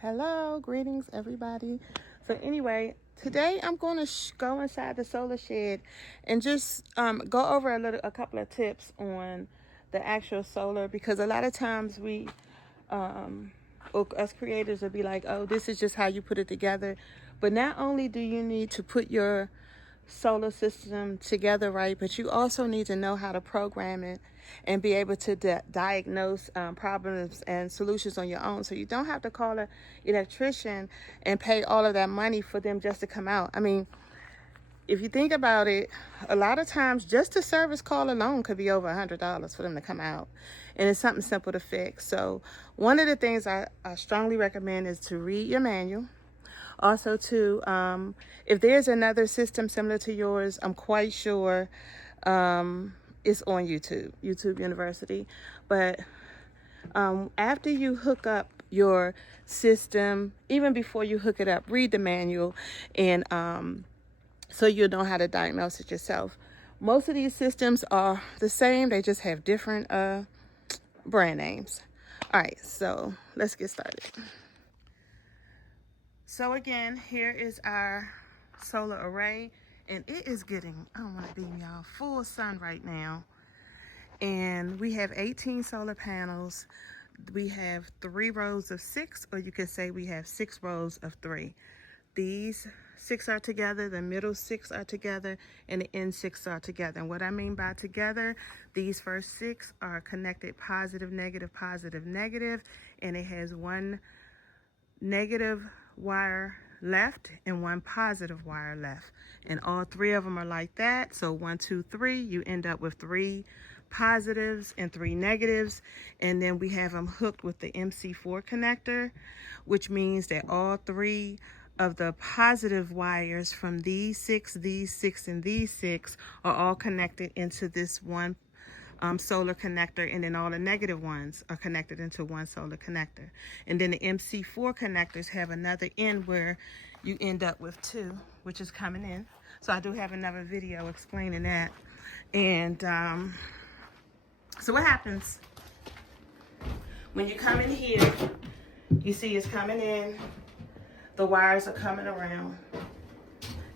Hello, greetings everybody. So anyway, today I'm going to go inside the solar shed and just go over a couple of tips on the actual solar, because a lot of times we us creators will be like, oh, this is just how you put it together. But not only do you need to put your solar system together right, but you also need to know how to program it and be able to diagnose problems and solutions on your own, so you don't have to call an electrician and pay all of that money for them just to come out. I mean, if you think about it, a lot of times just the service call alone could be over $100 for them to come out, and it's something simple to fix. So one of the things I strongly recommend is to read your manual. Also, too, if there's another system similar to yours, I'm quite sure it's on YouTube University. But after you hook up your system, even before you hook it up, read the manual, and so you'll know how to diagnose it yourself. Most of these systems are the same. They just have different brand names. All right, so let's get started. So again, here is our solar array, and it is getting, I don't want to beam y'all, full sun right now. And we have 18 solar panels. We have 3 rows of 6, or you could say we have 6 rows of 3. These 6 are together, the middle 6 are together, and the end 6 are together. And what I mean by together, these first 6 are connected positive, negative, positive, negative, and it has one negative wire left and one positive wire left, and all 3 of them are like that. So 1, 2, 3, you end up with 3 positives and 3 negatives. And then we have them hooked with the MC4 connector, which means that all 3 of the positive wires from these 6, and these 6 are all connected into this one solar connector, and then all the negative ones are connected into one solar connector. And then the MC4 connectors have another end where you end up with 2, which is coming in. So I do have another video explaining that. And so what happens when you come in here, you see it's coming in, the wires are coming around,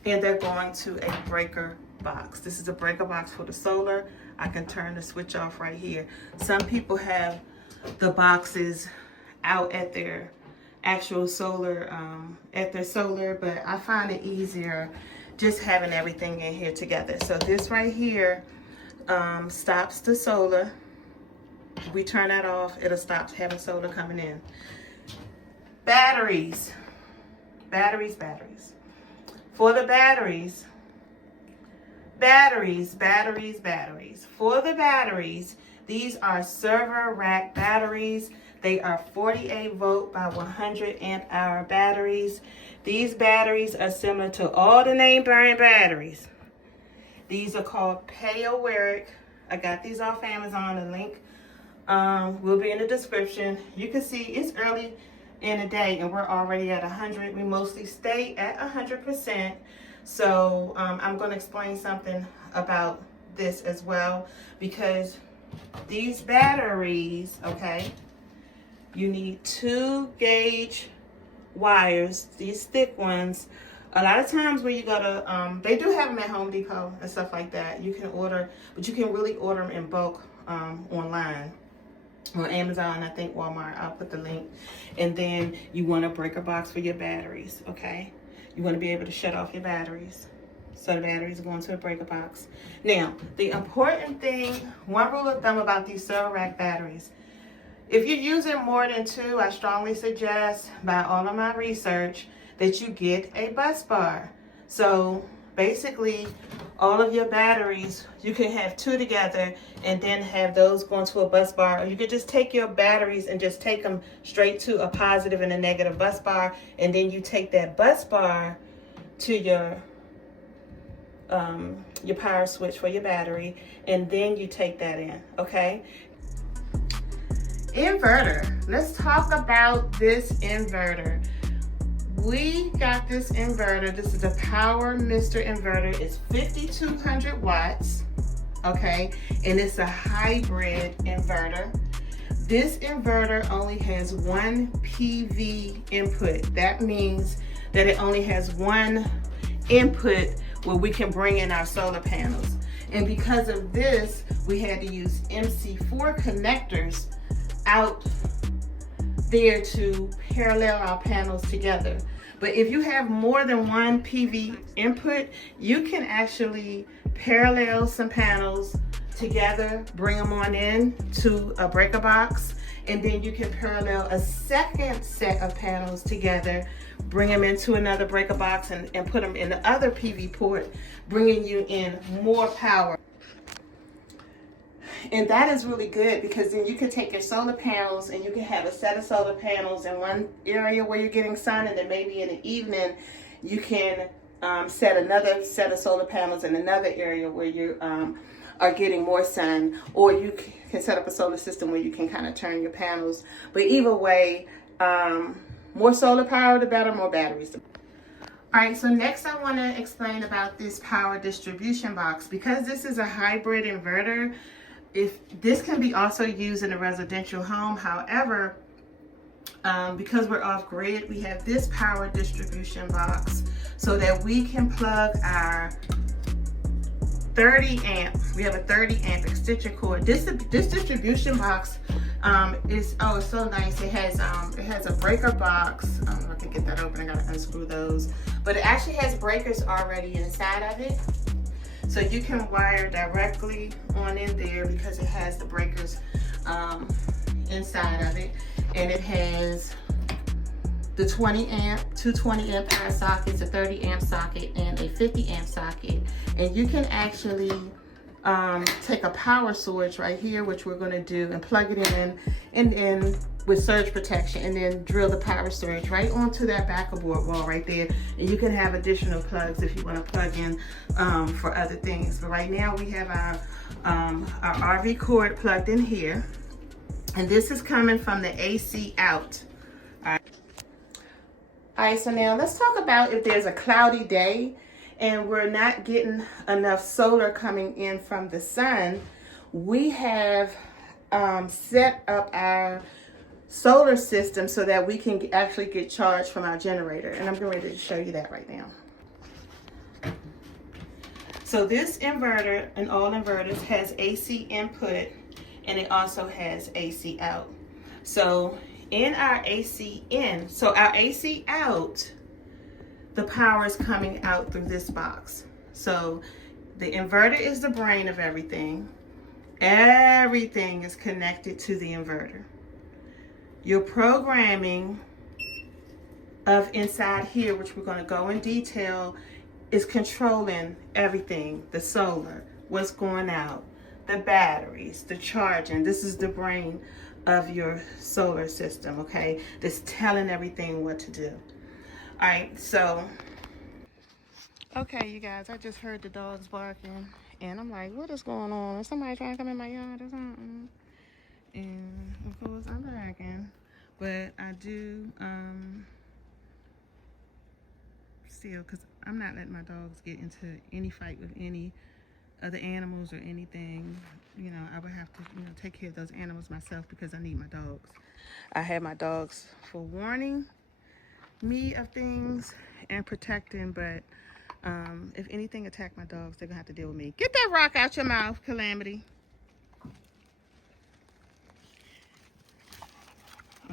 and they're going to a breaker box. This is a breaker box for the solar. I can turn the switch off right here. Some people have the boxes out at their actual solar, but I find it easier just having everything in here together. So this right here stops the solar. We turn that off, it'll stop having solar coming in. Batteries. For the batteries, For the batteries, these are server rack batteries. They are 48 volt by 100 amp hour batteries. These batteries are similar to all the name brand batteries. These are called POWMR. I got these off Amazon. The link will be in the description. You can see it's early in the day and we're already at 100. We mostly stay at 100%. So I'm going to explain something about this as well, because these batteries, okay, you need 2 gauge wires, these thick ones. A lot of times when you go to, they do have them at Home Depot and stuff like that. You can order, but you can really order them in bulk online. Or Amazon, I think Walmart, I'll put the link. And then you want a breaker box for your batteries, okay? You want to be able to shut off your batteries. So the batteries are going to a breaker box. Now, the important thing, one rule of thumb about these server rack batteries, if you're using more than 2, I strongly suggest, by all of my research, that you get a bus bar. So basically, all of your batteries, you can have 2 together and then have those going to a bus bar. Or you could just take your batteries and just take them straight to a positive and a negative bus bar. And then you take that bus bar to your power switch for your battery. And then you take that in, okay? Inverter. Let's talk about this inverter. We got this inverter. This is a POWMR inverter. It's 5,200 watts, okay? And it's a hybrid inverter. This inverter only has one PV input. That means that it only has one input where we can bring in our solar panels. And because of this, we had to use MC4 connectors out there to parallel our panels together. But if you have more than one PV input, you can actually parallel some panels together, bring them on in to a breaker box, and then you can parallel a second set of panels together, bring them into another breaker box and put them in the other PV port, bringing you in more power. And that is really good because then you can take your solar panels and you can have a set of solar panels in one area where you're getting sun, and then maybe in the evening you can set another set of solar panels in another area where you are getting more sun, or you can set up a solar system where you can kind of turn your panels. But either way, more solar power, the better, more batteries. All right, so next I want to explain about this power distribution box. Because this is a hybrid inverter, if this can be also used in a residential home. However, because we're off grid, we have this power distribution box so that we can plug our 30 amp. We have a 30 amp extension cord. This distribution box is it's so nice. It has a breaker box. I don't know if I can get that open. I gotta unscrew those. But it actually has breakers already inside of it. So you can wire directly on in there because it has the breakers inside of it. And it has the 20 amp, two 20 amp power sockets, a 30 amp socket, and a 50 amp socket. And you can actually take a power source right here, which we're going to do, and plug it in, and then with surge protection, and then drill the power surge right onto that backer-board wall right there. And you can have additional plugs if you want to plug in for other things. But right now we have our RV cord plugged in here, and this is coming from the AC out. All right, so now let's talk about if there's a cloudy day and we're not getting enough solar coming in from the sun. We have set up our solar system so that we can actually get charged from our generator. And I'm getting ready to show you that right now. So this inverter, and all inverters, has AC input, and it also has AC out. So in our AC in, so our AC out, the power is coming out through this box. So the inverter is the brain of everything. Everything is connected to the inverter. Your programming of inside here, which we're going to go in detail, is controlling everything. The solar, what's going out, the batteries, the charging. This is the brain of your solar system, okay? That's telling everything what to do. All right, so. Okay, you guys, I just heard the dogs barking, and I'm like, what is going on? Is somebody trying to come in my yard or something? And of course, I'm barking, but I do still, because I'm not letting my dogs get into any fight with any other animals or anything. You know, I would have to, take care of those animals myself because I need my dogs. I have my dogs for warning me of things and protecting, but if anything attack my dogs, they're gonna have to deal with me. Get that rock out your mouth, Calamity.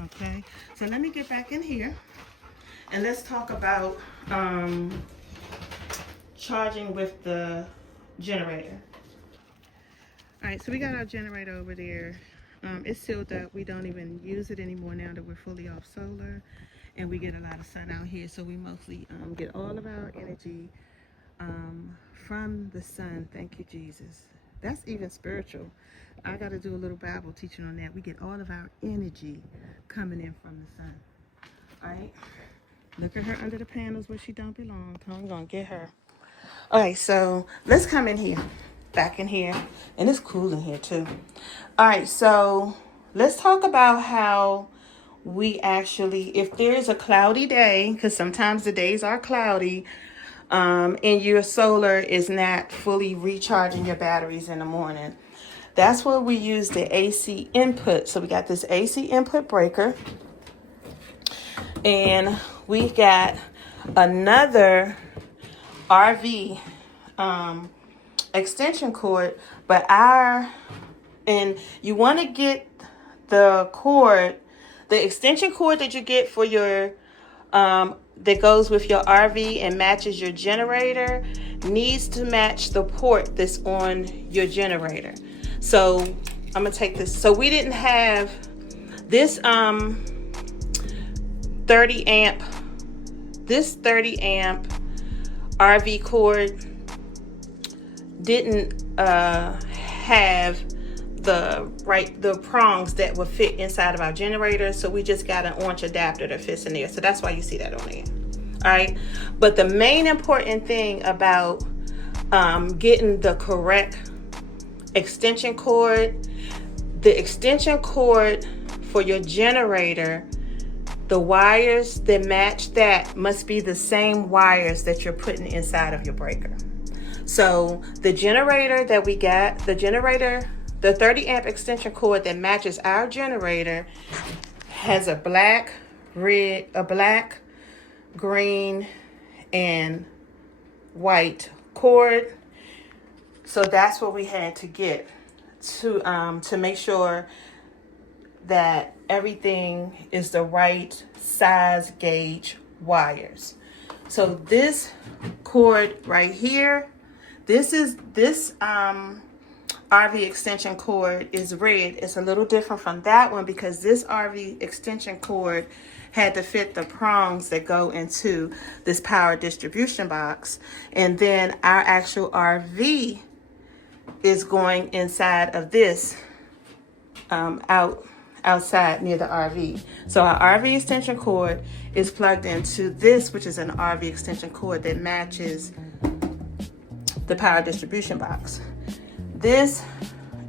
Okay, so let me get back in here and let's talk about charging with the generator. All right, so we got our generator over there. It's sealed up. We don't even use it anymore now that we're fully off solar, and we get a lot of sun out here. So we mostly get all of our energy from the sun. Thank you, Jesus. That's even spiritual. I got to do a little Bible teaching on that. We get all of our energy coming in from the sun. All right. Look at her under the panels where she don't belong. I'm going to get her. All right, so let's come in here. Back in here. And it's cool in here too. All right, so let's talk about how we actually, if there's a cloudy day, because sometimes the days are cloudy, and your solar is not fully recharging your batteries in the morning, that's where we use the AC input. So we got this AC input breaker, and we got another RV extension cord, and you want to get the cord, the extension cord that you get for your that goes with your RV and matches your generator, needs to match the port that's on your generator. So I'm gonna take this. So we didn't have this 30 amp RV cord didn't have the prongs that would fit inside of our generator, so we just got an orange adapter that fits in there. So that's why you see that on there. All right, but the main important thing about getting the correct extension cord, the extension cord for your generator, the wires that match that must be the same wires that you're putting inside of your breaker. So the generator that we got, the 30 amp extension cord that matches our generator has a black, green, and white cord. So that's what we had to get to make sure that everything is the right size gauge wires. So this cord right here, this RV extension cord is red. It's a little different from that one because this RV extension cord had to fit the prongs that go into this power distribution box. And then our actual RV is going inside of this outside near the RV. So our RV extension cord is plugged into this, which is an RV extension cord that matches the power distribution box. This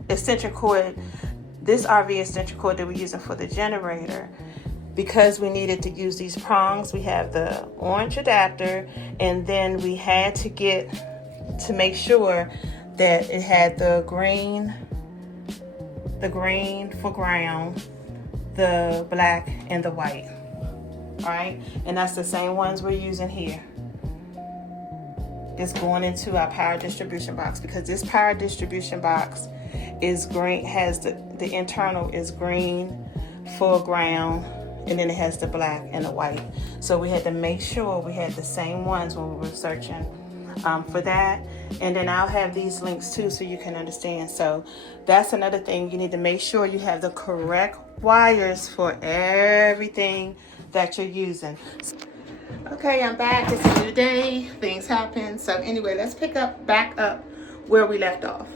extension cord, this RV extension cord that we're using for the generator, because we needed to use these prongs, we have the orange adapter, and then we had to make sure that it had the green for ground, the black, and the white. All right, and that's the same ones we're using here. It's going into our power distribution box because this power distribution box is green, has the internal is green for ground, and then it has the black and the white. So we had to make sure we had the same ones when we were searching for that. And then I'll have these links too so you can understand. So that's another thing, you need to make sure you have the correct wires for everything that you're using. Okay, I'm back. It's a new day. Things happen. So anyway, let's back up where we left off.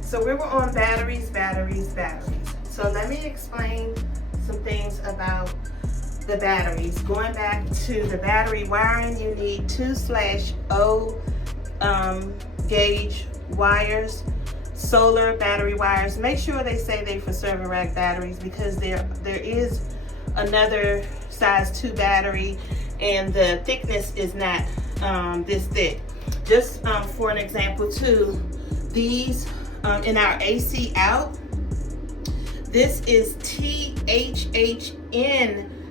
So we were on batteries. So let me explain some things about the batteries. Going back to the battery wiring, you need 2/0 gauge wires, solar battery wires. Make sure they say they for server rack batteries because there is another size 2 battery and the thickness is not this thick. Just for an example too, these in our AC out, this is THHN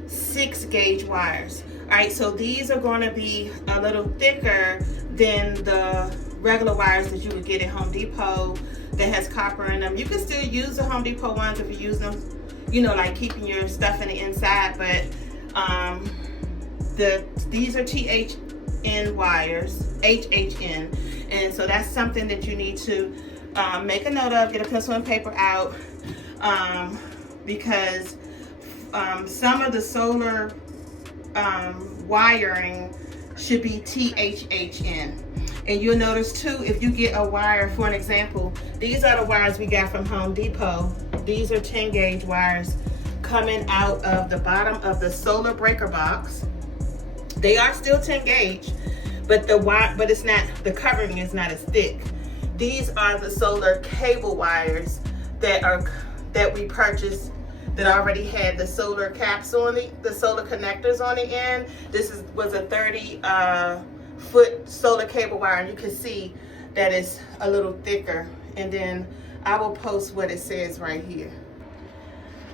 6 gauge wires. All right, so these are going to be a little thicker than the regular wires that you would get at Home Depot that has copper in them. You can still use the Home Depot ones if you use them, you know, like keeping your stuff in the inside, but these are THN wires, HHN, and so that's something that you need to make a note of. Get a pencil and paper out because some of the solar wiring should be THHN. And you'll notice too, if you get a wire, for an example, these are the wires we got from Home Depot. These are 10 gauge wires coming out of the bottom of the solar breaker box. They are still 10 gauge, but it's not, the covering is not as thick. These are the solar cable wires that we purchased that already had the solar caps on the solar connectors on the end. This was a 30 foot solar cable wire, and you can see that is a little thicker, and then I will post what it says right here.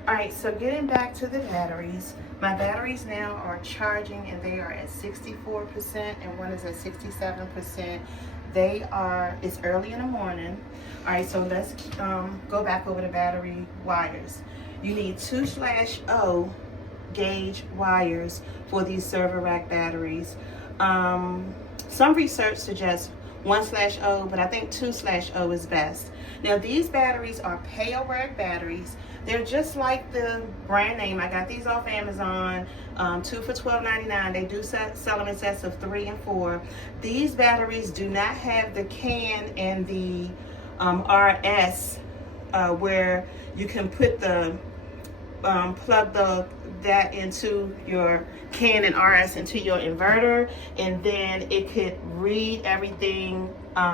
All right, so getting back to the batteries, my batteries now are charging and they are at 64% and one is at 67%. It's early in the morning. All right, so let's go back over the battery wires. You need 2/0 gauge wires for these server rack batteries. Some research suggests 1/0, but I think 2/0 is best. Now these batteries are POWMR batteries. They're just like the brand name. I got these off Amazon, 2 for $12.99. They do sell them in sets of 3 and 4. These batteries do not have the CAN and the RS where you can put the plug that into your CAN and RS into your inverter, and then it could read everything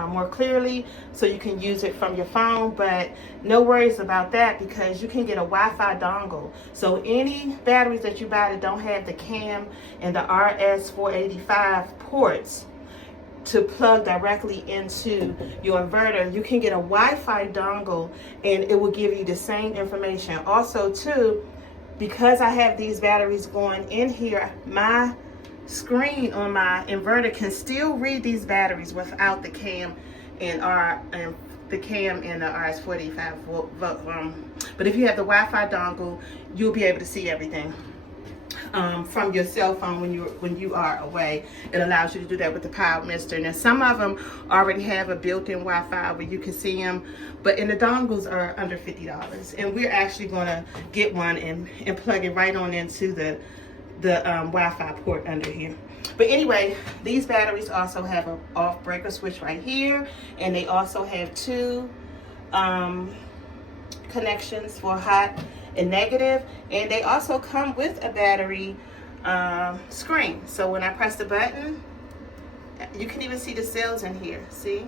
more clearly so you can use it from your phone. But no worries about that, because you can get a Wi-Fi dongle. So any batteries that you buy that don't have the CAN and the RS 485 ports to plug directly into your inverter, you can get a Wi-Fi dongle and it will give you the same information. Also too, because I have these batteries going in here, my screen on my inverter can still read these batteries without the CAN and the RS485. But if you have the Wi-Fi dongle, you'll be able to see everything from your cell phone when you are away. It allows you to do that with the POWMR. Now some of them already have a built-in Wi-Fi where you can see them, but the dongles are under $50, and we're actually going to get one and plug it right on into the Wi-Fi port under here. But anyway, these batteries also have an off breaker switch right here, and they also have 2 connections for hot and negative, and they also come with a battery screen. So when I press the button, you can even see the cells in here. See,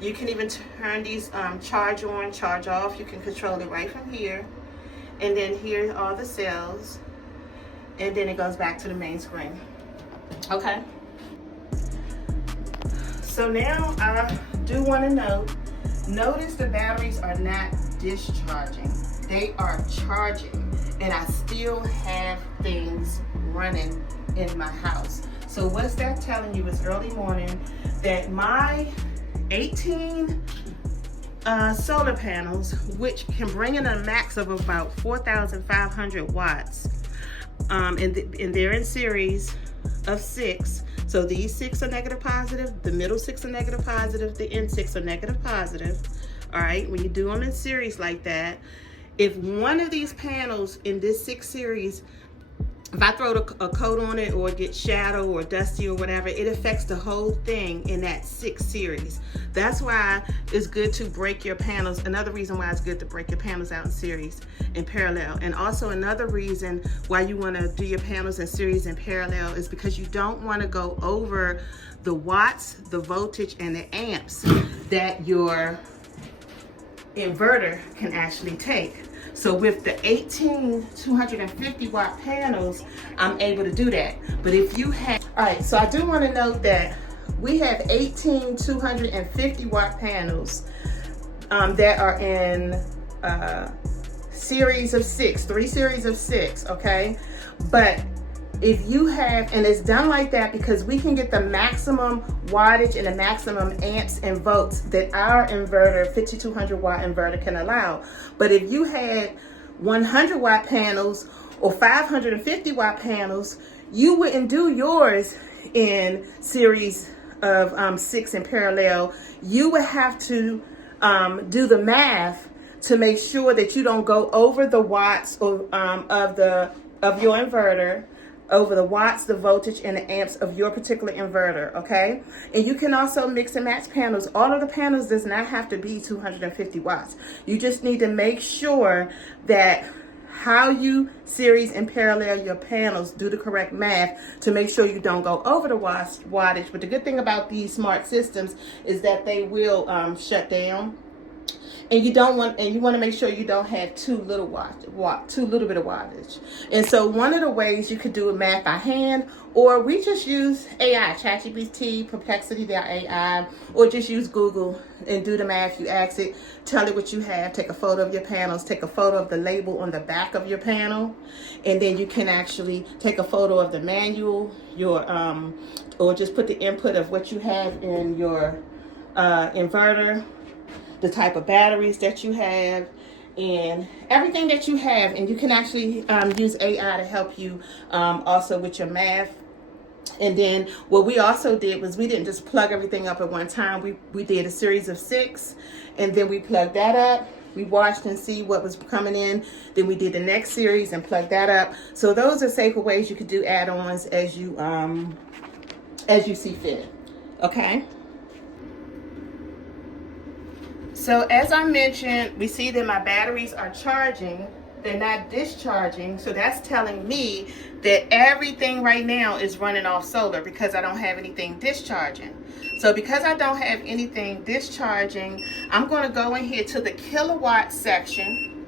you can even turn these charge on, charge off. You can control it right from here, and then here are all the cells, and then it goes back to the main screen. Okay, so now I do want to notice the batteries are not discharging. They are charging, and I still have things running in my house. So what's that telling you? It's early morning that my 18 solar panels, which can bring in a max of about 4,500 watts, and they're in series of 6. So these 6 are negative positive, the middle 6 are negative positive, the end 6 are negative positive. All right, when you do them in series like that, if one of these panels in this 6 series, if I throw a coat on it or get shadow or dusty or whatever, it affects the whole thing in that 6 series. That's why it's good to break your panels. Another reason why it's good to break your panels out in series in parallel. And also another reason why you want to do your panels in series in parallel is because you don't want to go over the watts, the voltage, and the amps that your inverter can actually take. So with the 18 250 watt panels, I'm able to do that. But if you have, all right, so I do want to note that we have 18 250 watt panels that are in series of 6, 3 series of 6, okay? But if you have, and it's done like that because we can get the maximum wattage and the maximum amps and volts that our inverter, 5200 watt inverter, can allow. But if you had 100 watt panels or 550 watt panels, you wouldn't do yours in series of 6 in parallel. You would have to do the math to make sure that you don't go over the watts of your inverter, over the watts, the voltage, and the amps of your particular inverter, okay? And you can also mix and match panels. All of the panels does not have to be 250 watts. You just need to make sure that how you series and parallel your panels, do the correct math to make sure you don't go over the wattage. But the good thing about these smart systems is that they will shut down and you want to make sure you don't have too little bit of wattage. And so one of the ways you could do math by hand, or we just use AI, ChatGPT, Perplexity.ai, or just use Google and do the math. You ask it, tell it what you have, take a photo of your panels, take a photo of the label on the back of your panel, and then you can actually take a photo of the manual, or just put the input of what you have in your inverter, the type of batteries that you have, and everything that you have. And you can actually use AI to help you also with your math. And then what we also did was we didn't just plug everything up at one time. We did a series of 6, and then we plugged that up. We watched and see what was coming in. Then we did the next series and plugged that up. So those are safer ways you could do add-ons as you see fit. Okay. So as I mentioned, we see that my batteries are charging. They're not discharging. So that's telling me that everything right now is running off solar because I don't have anything discharging. So because I don't have anything discharging, I'm going to go in here to the kilowatt section.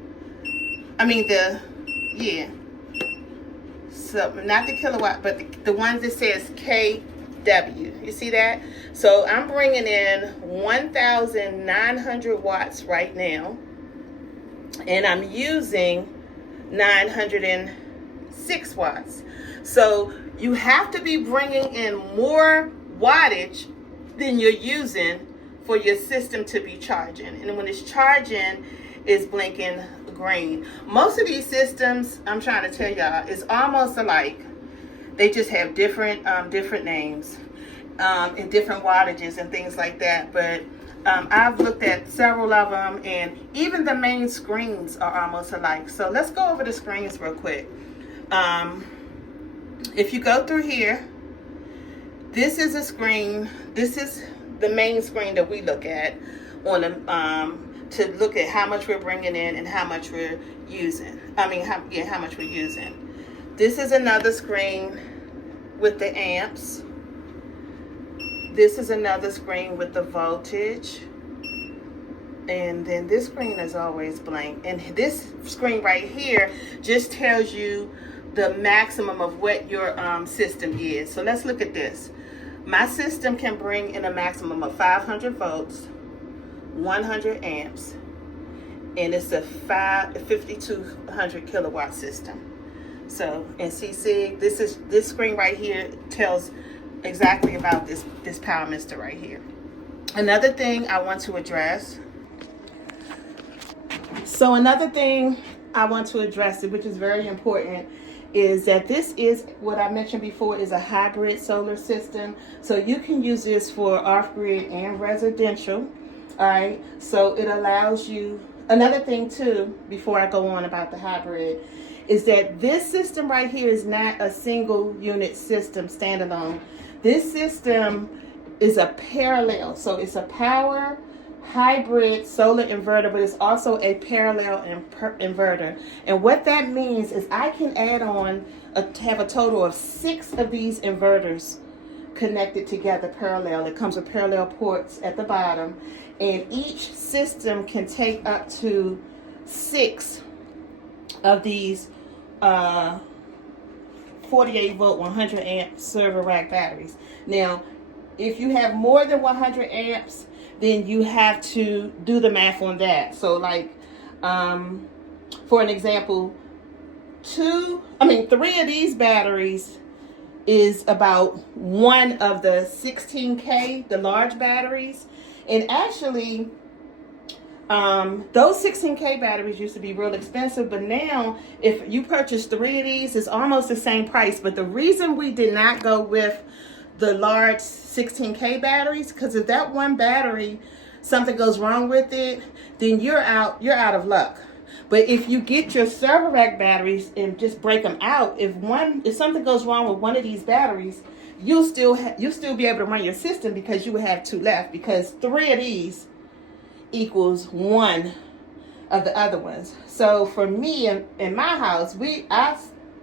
So not the kilowatt, but the one that says kW. You see that? So I'm bringing in 1,900 watts right now, and I'm using 906 watts. So you have to be bringing in more wattage than you're using for your system to be charging. And when it's charging, it's blinking green. Most of these systems, I'm trying to tell y'all, is almost alike. They just have different names and different wattages and things like that. But I've looked at several of them, and even the main screens are almost alike. So let's go over the screens real quick. If you go through here, this is a screen. This is the main screen that we look at on the to look at how much we're bringing in and how much we're using. How much we're using. This is another screen with the amps. This is another screen with the voltage. And then this screen is always blank. And this screen right here just tells you the maximum of what your system is. So let's look at this. My system can bring in a maximum of 500 volts, 100 amps, and it's a 5,200 kilowatt system. So in CSIG, this screen right here tells exactly about this POWMR right here. Another thing I want to address. So another thing I want to address, which is very important, is that this is what I mentioned before, is a hybrid solar system. So you can use this for off-grid and residential. All right. So it allows you. Another thing too, before I go on about the hybrid, is that this system right here is not a single unit system standalone. This system is a parallel. So it's a power hybrid solar inverter, but it's also a parallel inverter. And what that means is I can add on, have a total of 6 of these inverters connected together parallel. It comes with parallel ports at the bottom, and each system can take up to 6 of these 48 volt 100 amp server rack batteries. Now if you have more than 100 amps, then you have to do the math on that. So like for an example, 3 of these batteries is about 1 of the 16K, the large batteries. And actually those 16K batteries used to be real expensive, but now if you purchase 3 of these, it's almost the same price. But the reason we did not go with the large 16K batteries, because if that one battery, something goes wrong with it, then you're out of luck. But if you get your server rack batteries and just break them out, if something goes wrong with one of these batteries, you'll still be able to run your system, because you would have 2 left, because 3 of these equals 1 of the other ones. So for me in my house, I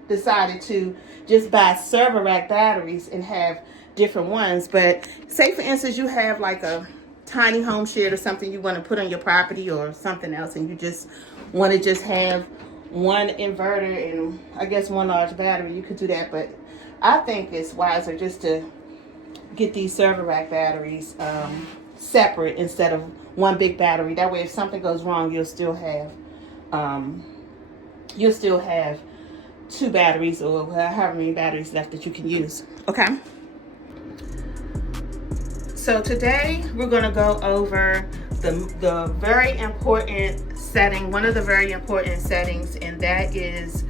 decided to just buy server rack batteries and have different ones. But say for instance you have like a tiny home shed or something you want to put on your property or something else, and you just want to just have one inverter and I guess one large battery, you could do that. But I think it's wiser just to get these server rack batteries separate instead of one big battery. That way if something goes wrong, you'll still have two batteries or however many batteries left that you can use. Okay, so today we're going to go over the very important setting, one of the very important settings, and that is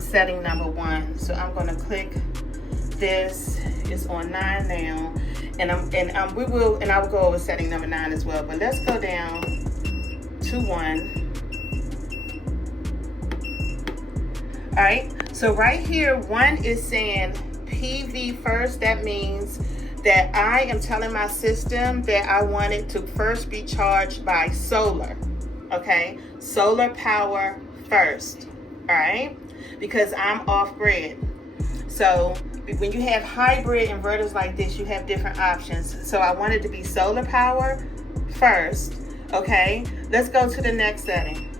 setting number 1. So I'm going to click this. It's on 9 now, and I will go over setting number 9 as well. But let's go down to 1. All right. So right here, 1 is saying PV first. That means that I am telling my system that I want it to first be charged by solar. Okay, solar power first. All right, because I'm off grid. So when you have hybrid inverters like this, you have different options. So I want it to be solar power first. Okay, let's go to the next setting.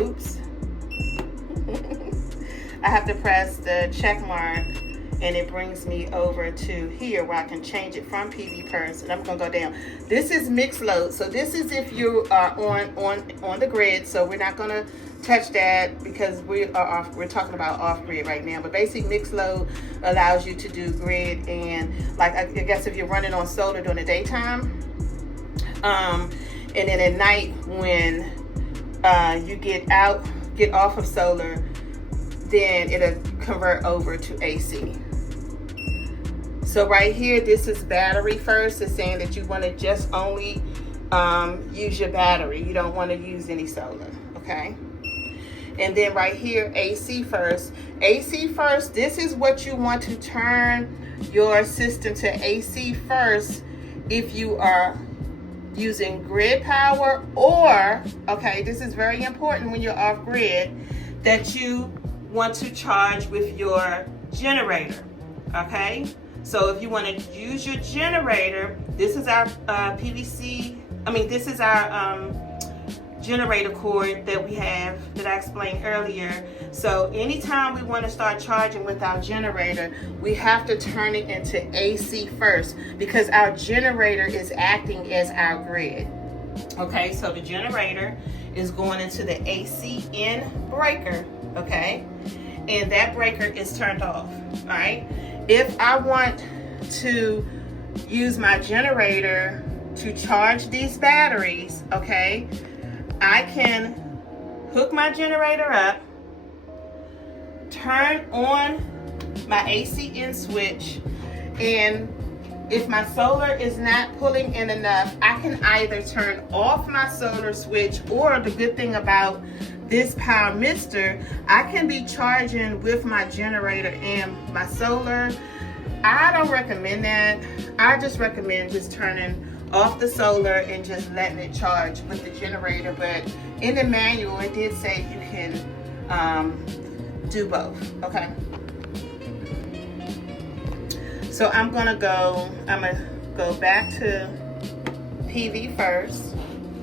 Oops. I have to press the check mark, and it brings me over to here where I can change it from PV first, and I'm gonna go down. This is mixed load, so this is if you are on the grid. So we're not gonna touch that because we're talking about off grid right now. But basic mixed load allows you to do grid, and like I guess if you're running on solar during the daytime, and then at night when you get off of solar, then it'll convert over to AC. So right here, this is battery first. It's saying that you want to just only use your battery. You don't want to use any solar, okay? And then right here, AC first. AC first, this is what you want to turn your system to AC first if you are using grid power, or, okay, this is very important when you're off grid, that you want to charge with your generator. Okay, so if you want to use your generator, this is our this is our generator cord that we have that I explained earlier. So anytime we want to start charging with our generator, we have to turn it into AC first, because our generator is acting as our grid. Okay, so the generator is going into the AC in breaker. Okay, and that breaker is turned off. All right, if I want to use my generator to charge these batteries, okay, I can hook my generator up, turn on my AC in switch, and if my solar is not pulling in enough, I can either turn off my solar switch, or the good thing about this POWMR, I can be charging with my generator and my solar. I don't recommend that. I just recommend just turning off the solar and just letting it charge with the generator. But in the manual, it did say you can do both. Okay. So I'm gonna go back to PV first.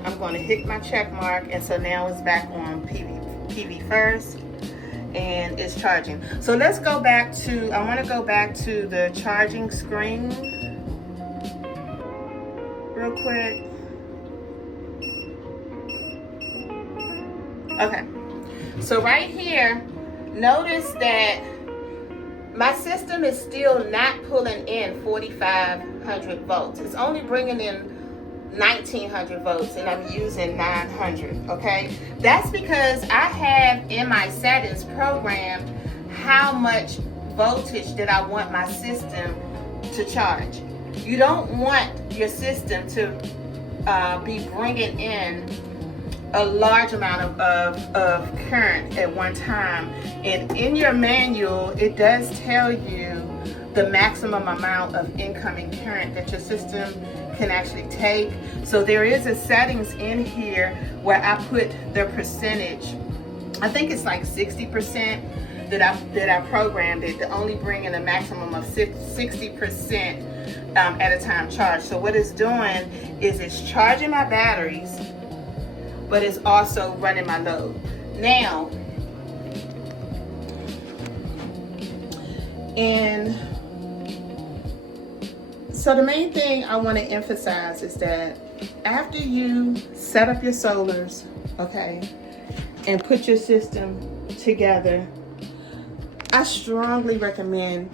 I'm going to hit my check mark, and so now it's back on PV first, and it's charging. So let's go back to, I want to go back to the charging screen real quick. Okay, so right here, notice that my system is still not pulling in 4,500 volts. It's only bringing in 1,900 volts, and I'm using 900. Okay, that's because I have in my settings programmed how much voltage that I want my system to charge. You don't want your system to be bringing in a large amount of current at one time. And in your manual, it does tell you the maximum amount of incoming current that your system can actually take. So there is a settings in here where I put the percentage. I think it's like 60% that I programmed it to only bring in a maximum of 60% at a time charge. So what it's doing is it's charging my batteries, but it's also running my load. Now, and so the main thing I want to emphasize is that after you set up your solars, okay, and put your system together, I strongly recommend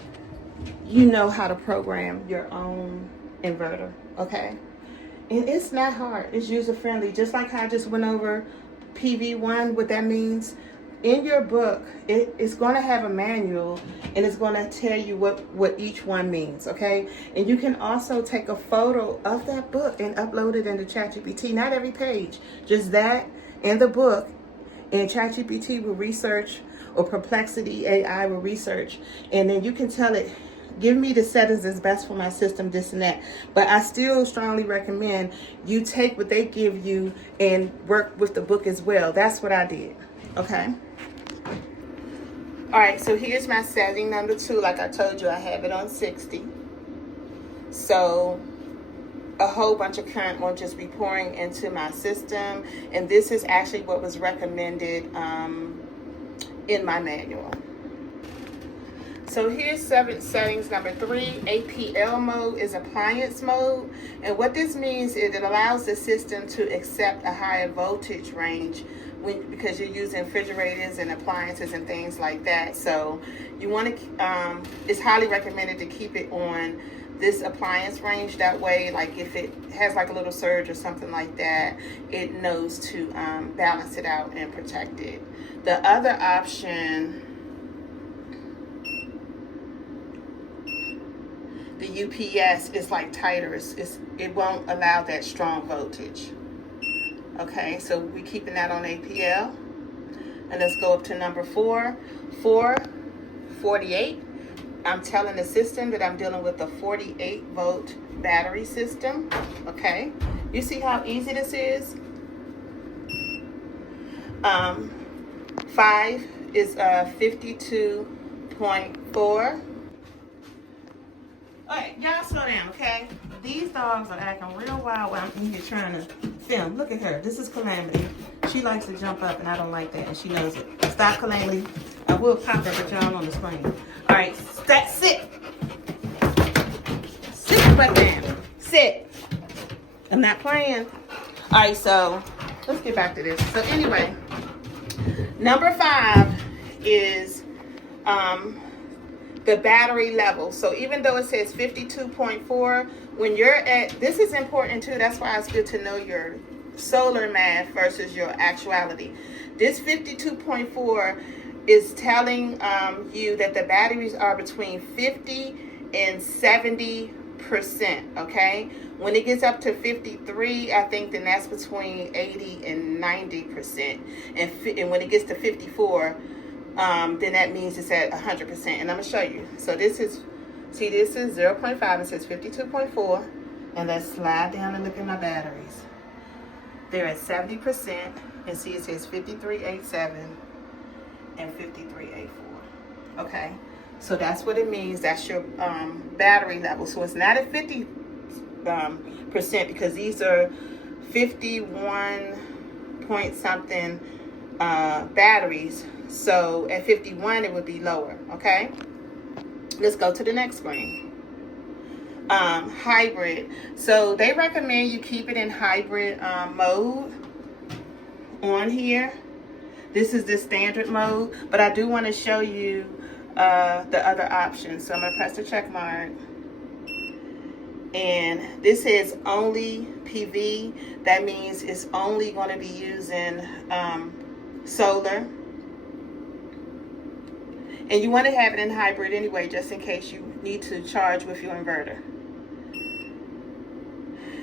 you know how to program your own inverter, okay? And it's not hard, it's user friendly. Just like how I just went over PV1, what that means. In your book, it's going to have a manual, and it's going to tell you what each one means, okay? And you can also take a photo of that book and upload it into ChatGPT. Not every page, just that and the book. And ChatGPT will research, or Perplexity AI will research, and then you can tell it, give me the settings that's best for my system, this and that. But I still strongly recommend you take what they give you and work with the book as well. That's what I did, okay? All right, so here's my setting number 2. Like I told you, I have it on 60. So a whole bunch of current won't just be pouring into my system. And this is actually what was recommended in my manual. So here's settings number 3. APL mode is appliance mode. And what this means is it allows the system to accept a higher voltage range because you're using refrigerators and appliances and things like that. So you want to, it's highly recommended to keep it on this appliance range. That way, like if it has like a little surge or something like that, it knows to balance it out and protect it. The other option, the UPS, is like tighter. It won't allow that strong voltage. Okay, so we're keeping that on APL. And let's go up to number 4, 448. I'm telling the system that I'm dealing with a 48 volt battery system. Okay, you see how easy this is? 5 is 52.4. All right, y'all slow down, okay? These dogs are acting real wild while I'm in here trying to film. Look at her. This is Calamity. She likes to jump up, and I don't like that, and she knows it. Stop, Calamity. I will pop that with y'all on the screen. All right, sit. Sit your butt down. Sit. I'm not playing. All right, so let's get back to this. So anyway, number 5 is the battery level. So even though it says 52.4, when you're at, this is important too, that's why it's good to know your solar math versus your actuality. This 52.4 is telling you that the batteries are between 50 and 70%, okay? When it gets up to 53, I think then that's between 80 and 90%. And when it gets to 54, then that means it's at 100%. And I'm going to show you. So this is, see, this is 0.5. It says 52.4. And let's slide down and look at my batteries. They're at 70%. And see, it says 5387 and 5384. Okay. So that's what it means. That's your battery level. So it's not at 50% because these are 51 point something batteries. So at 51 it would be lower. Okay, let's go to the next screen. Hybrid. So they recommend you keep it in hybrid mode on here. This is the standard mode, but I do want to show you the other options. So I'm going to press the check mark. And this is only PV. That means it's only going to be using solar. And you want to have it in hybrid anyway, just in case you need to charge with your inverter.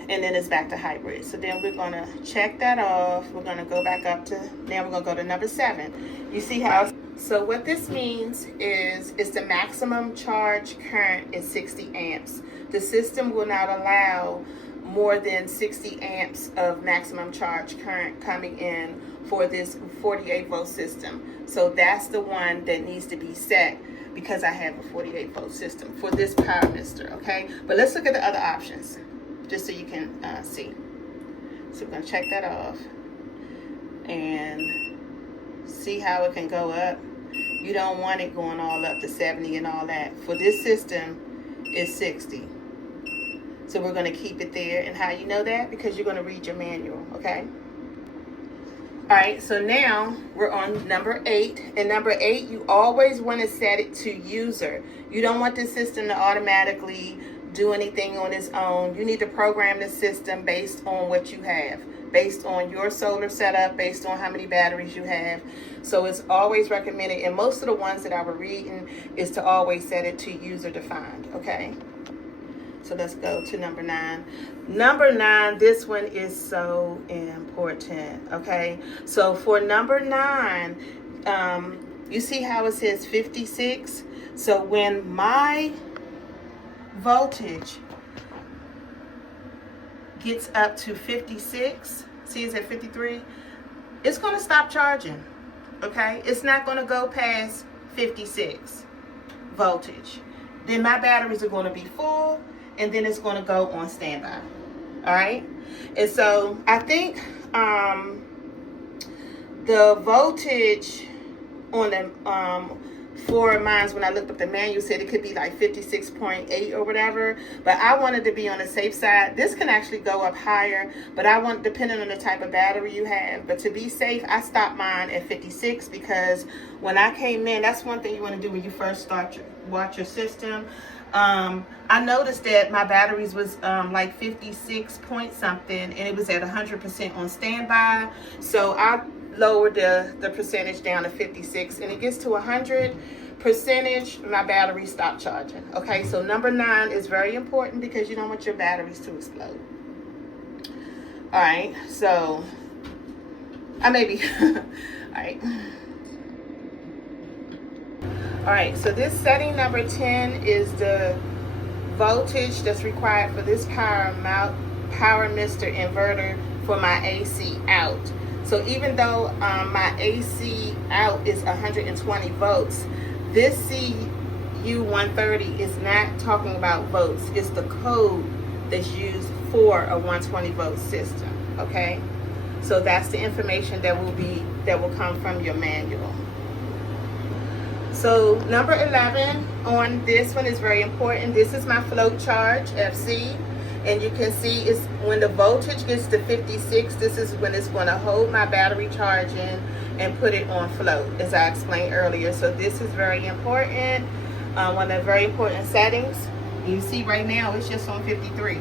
And then it's back to hybrid. So then we're going to check that off. We're going to go back up to, now we're going to go to number 7. You see how, so what this means is the maximum charge current is 60 amps. The system will not allow more than 60 amps of maximum charge current coming in for this 48 volt system. So that's the one that needs to be set because I have a 48 volt system for this POWMR, okay? But let's look at the other options just so you can see. So we're gonna check that off and see how it can go up. You don't want it going all up to 70 and all that. For this system, it's 60. So we're gonna keep it there. And how you know that? Because you're gonna read your manual, okay? All right, so now we're on number 8. And number 8, you always wanna set it to user. You don't want the system to automatically do anything on its own. You need to program the system based on what you have, based on your solar setup, based on how many batteries you have. So it's always recommended, and most of the ones that I was reading is to always set it to user defined, okay? So let's go to number 9. Number 9, this one is so important, okay? So for number 9, you see how it says 56? So when my voltage gets up to 56, see it's at 53, it's going to stop charging, okay? It's not going to go past 56 voltage. Then my batteries are going to be full, and then it's going to go on standby. All right? And so I think the voltage on the for mine, when I looked up the manual, said it could be like 56.8 or whatever, but I wanted to be on the safe side. This can actually go up higher, but I want, depending on the type of battery you have, but to be safe, I stopped mine at 56 because when I came in, that's one thing you want to do when you first start watch your system. I noticed that my batteries was like 56 point something, and it was at 100% on standby. So I lowered the percentage down to 56, and it gets to 100 percentage, my battery stopped charging. Okay, so number 9 is very important because you don't want your batteries to explode. All right, so I maybe all right, so this setting number 10 is the voltage that's required for this POWMR inverter for my AC out. So even though my AC out is 120 volts, this CU130 is not talking about volts. It's the code that's used for a 120 volt system, okay? So that's the information that will come from your manual. So number 11 on this one is very important. This is my float charge, FC. And you can see it's when the voltage gets to 56, this is when it's going to hold my battery charging and put it on float, as I explained earlier. So this is very important, one of the very important settings. You see right now it's just on 53.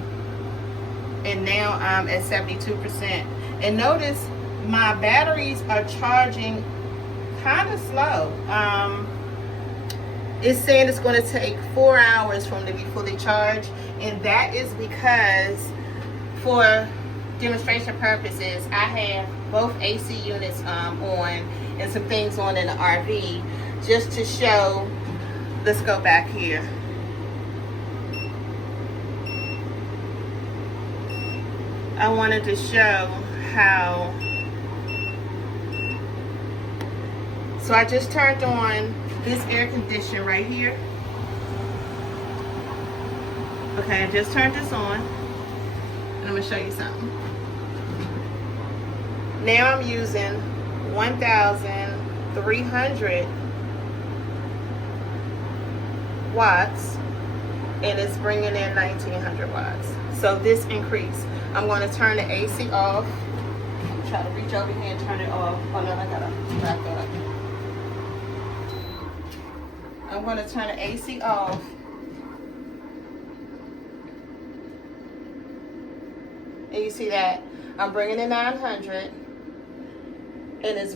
And now I'm at 72%. And notice my batteries are charging kind of slow. It's saying it's going to take 4 hours for them to be fully charged, and that is because for demonstration purposes I have both AC units on and some things on in the RV just to show. Let's go back here. I wanted to show how. So I just turned on this air conditioner right here. Okay, I just turned this on, and I'm gonna show you something. Now I'm using 1,300 watts, and it's bringing in 1,900 watts. So this increase. I'm gonna turn the AC off. I'm trying to reach over here and turn it off. Oh no, I gotta back up. I'm going to turn the AC off. And you see that I'm bringing in 900, and it's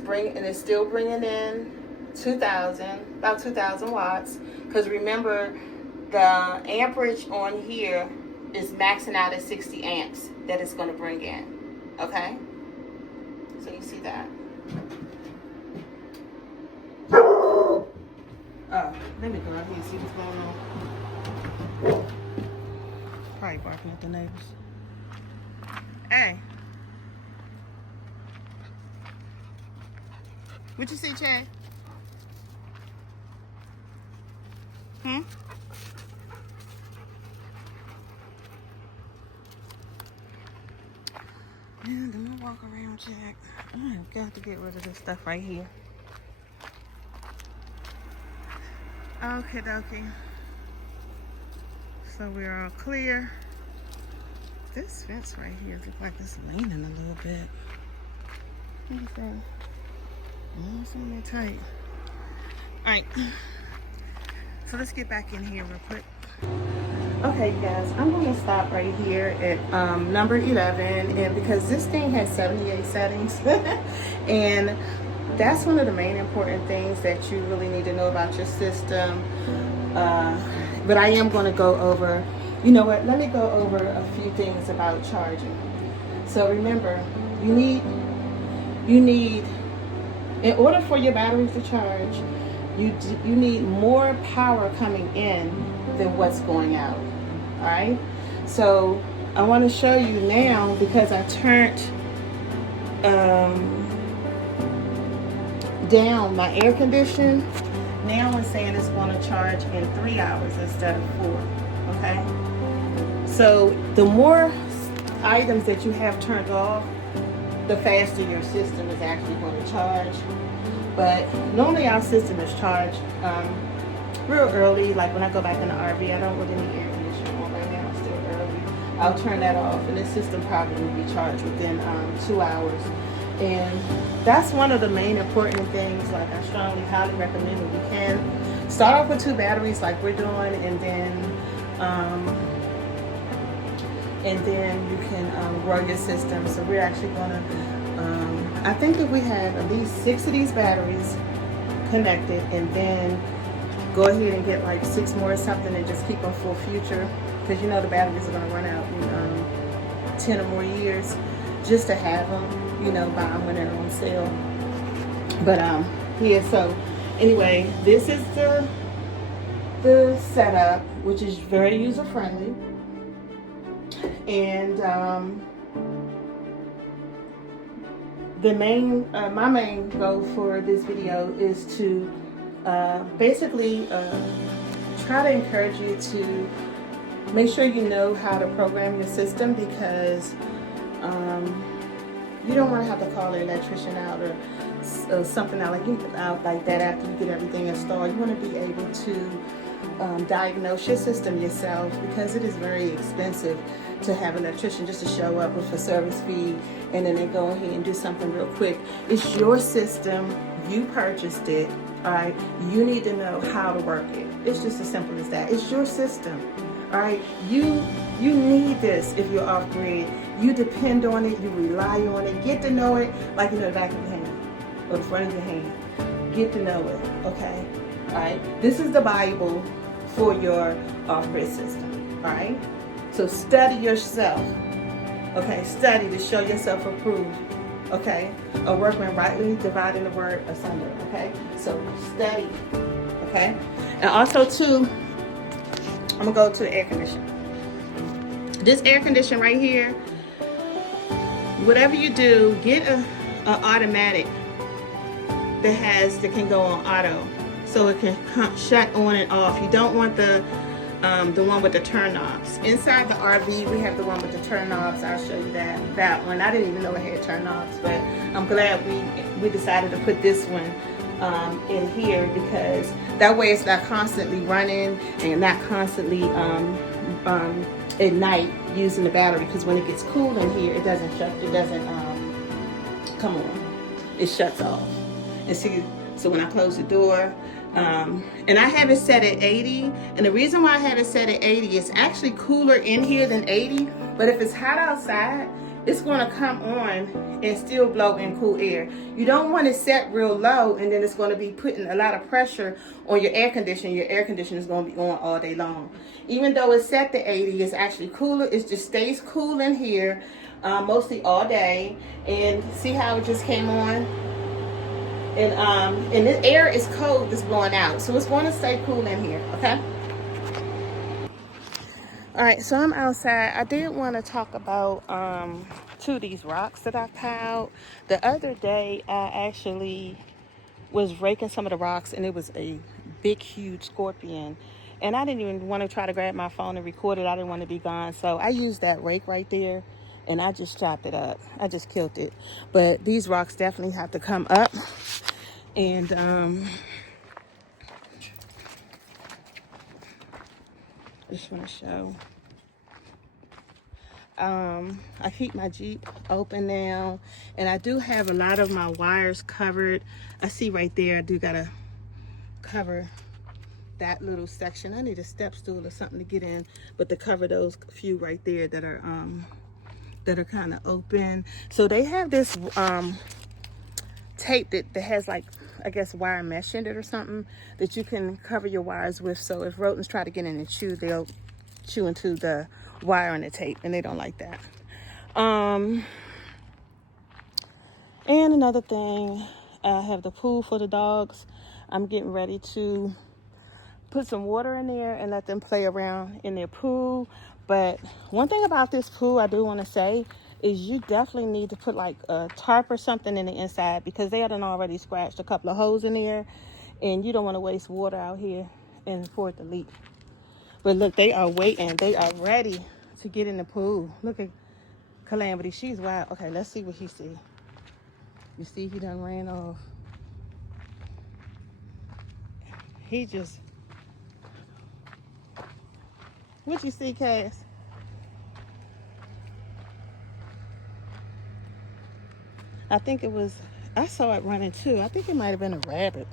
still bringing in 2,000, about 2,000 watts. Because remember, the amperage on here is maxing out at 60 amps that it's going to bring in. Okay, so you see that. Oh, let me go out here and see what's going on. Probably barking at the neighbors. Hey. What you say, Chad? Hmm? And let me walk around, Jack. I've got to get rid of this stuff right here. Okay, dokie. So we're all clear. This fence right here looks like it's leaning a little bit. What do you think? Oh, it's on there tight. Alright. So let's get back in here real quick. Okay, you guys, I'm going to stop right here at number 11, and because this thing has 78 settings, and that's one of the main important things that you really need to know about your system. But I am going to go over, you know what, let me go over a few things about charging. So remember, you need, in order for your batteries to charge, you need more power coming in than what's going out. All right, so I want to show you now, because I turned down my air conditioning. Now it's saying it's going to charge in 3 hours instead of 4. Okay, so the more items that you have turned off, the faster your system is actually going to charge. But normally our system is charged real early. Like when I go back in the RV, I don't really need air conditioning on right now. It's still early. I'll turn that off, and this system probably will be charged within 2 hours. And that's one of the main important things. Like I strongly, highly recommend that you can start off with 2 batteries, like we're doing, and then you can grow your system. So we're actually going to. I think that we have at least 6 of these batteries connected, and then go ahead and get like 6 more or something, and just keep them for future, because you know the batteries are going to run out in 10 or more years, just to have them, you know, buy them when they're on sale. But yeah, so anyway, this is the setup, which is very user friendly, and the main, my main goal for this video is to basically try to encourage you to make sure you know how to program your system, because you don't want to have to call an electrician out or something out like that after you get everything installed. You want to be able to diagnose your system yourself, because it is very expensive to have an electrician just to show up with a service fee and then they go ahead and do something real quick. It's your system, you purchased it, all right? You need to know how to work it. It's just as simple as that. It's your system, all right? You need this if you're off grid. You depend on it, you rely on it. Get to know it like you know the back of your hand or the front of your hand. Get to know it, okay? All right? This is the Bible for your off-grid system, all right? So study yourself, okay? Study to show yourself approved, okay? A workman rightly dividing the word asunder, okay? So study, okay? And also too, I'm gonna go to the air conditioner. This air conditioner right here, whatever you do, get a automatic that can go on auto, so it can shut on and off. You don't want the one with the turn knobs. Inside the RV, we have the one with the turn knobs. I'll show you that one. I didn't even know it had turn knobs, but I'm glad we decided to put this one in here, because that way it's not constantly running and not constantly at night using the battery, because when it gets cool in here, it doesn't come on. It shuts off. And see, so when I close the door, and I have it set at 80, and the reason why I have it set at 80 is actually cooler in here than 80, but if it's hot outside, it's going to come on and still blow in cool air. You don't want it set real low, and then it's going to be putting a lot of pressure on your air conditioner. Your air conditioner is going to be on all day long. Even though it's set to 80, it's actually cooler. It just stays cool in here mostly all day. And see how it just came on? And the air is cold that's blowing out, so it's going to stay cool in here, okay? All right, so I'm outside. I did want to talk about to these rocks that I've piled. The other day, I actually was raking some of the rocks, and it was a big, huge scorpion. And I didn't even want to try to grab my phone and record it. I didn't want to be gone. So I used that rake right there, and I just chopped it up. I just killed it. But these rocks definitely have to come up. And I just want to show. I keep my Jeep open now, and I do have a lot of my wires covered. I see right there, I do gotta cover that little section. I need a step stool or something to get in, but to cover those few right there that are kind of open. So they have this tape that has, like, I guess wire mesh in it or something that you can cover your wires with. So if rodents try to get in and chew, they'll chew into the wire on the tape, and they don't like that. And another thing, I have the pool for the dogs. I'm getting ready to put some water in there and let them play around in their pool. But one thing about this pool I do want to say is you definitely need to put like a tarp or something in the inside, because they had already scratched a couple of holes in there, and you don't want to waste water out here and for it to leak. But look, they are waiting. They are ready to get in the pool. Look at Calamity. She's wild. Okay, let's see what he see. You see he done ran off. He just... What you see, Cass? I think it was... I saw it running too. I think it might have been a rabbit.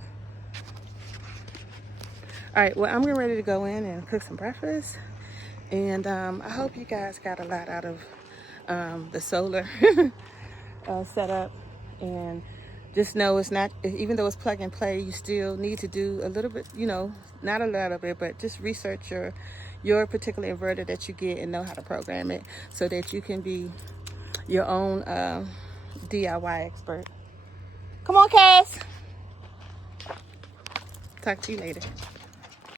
All right, well, I'm getting ready to go in and cook some breakfast. And I hope you guys got a lot out of the solar setup. And just know it's not, even though it's plug and play, you still need to do a little bit, you know, not a lot of it, but just research your particular inverter that you get and know how to program it so that you can be your own DIY expert. Come on, Cass. Talk to you later.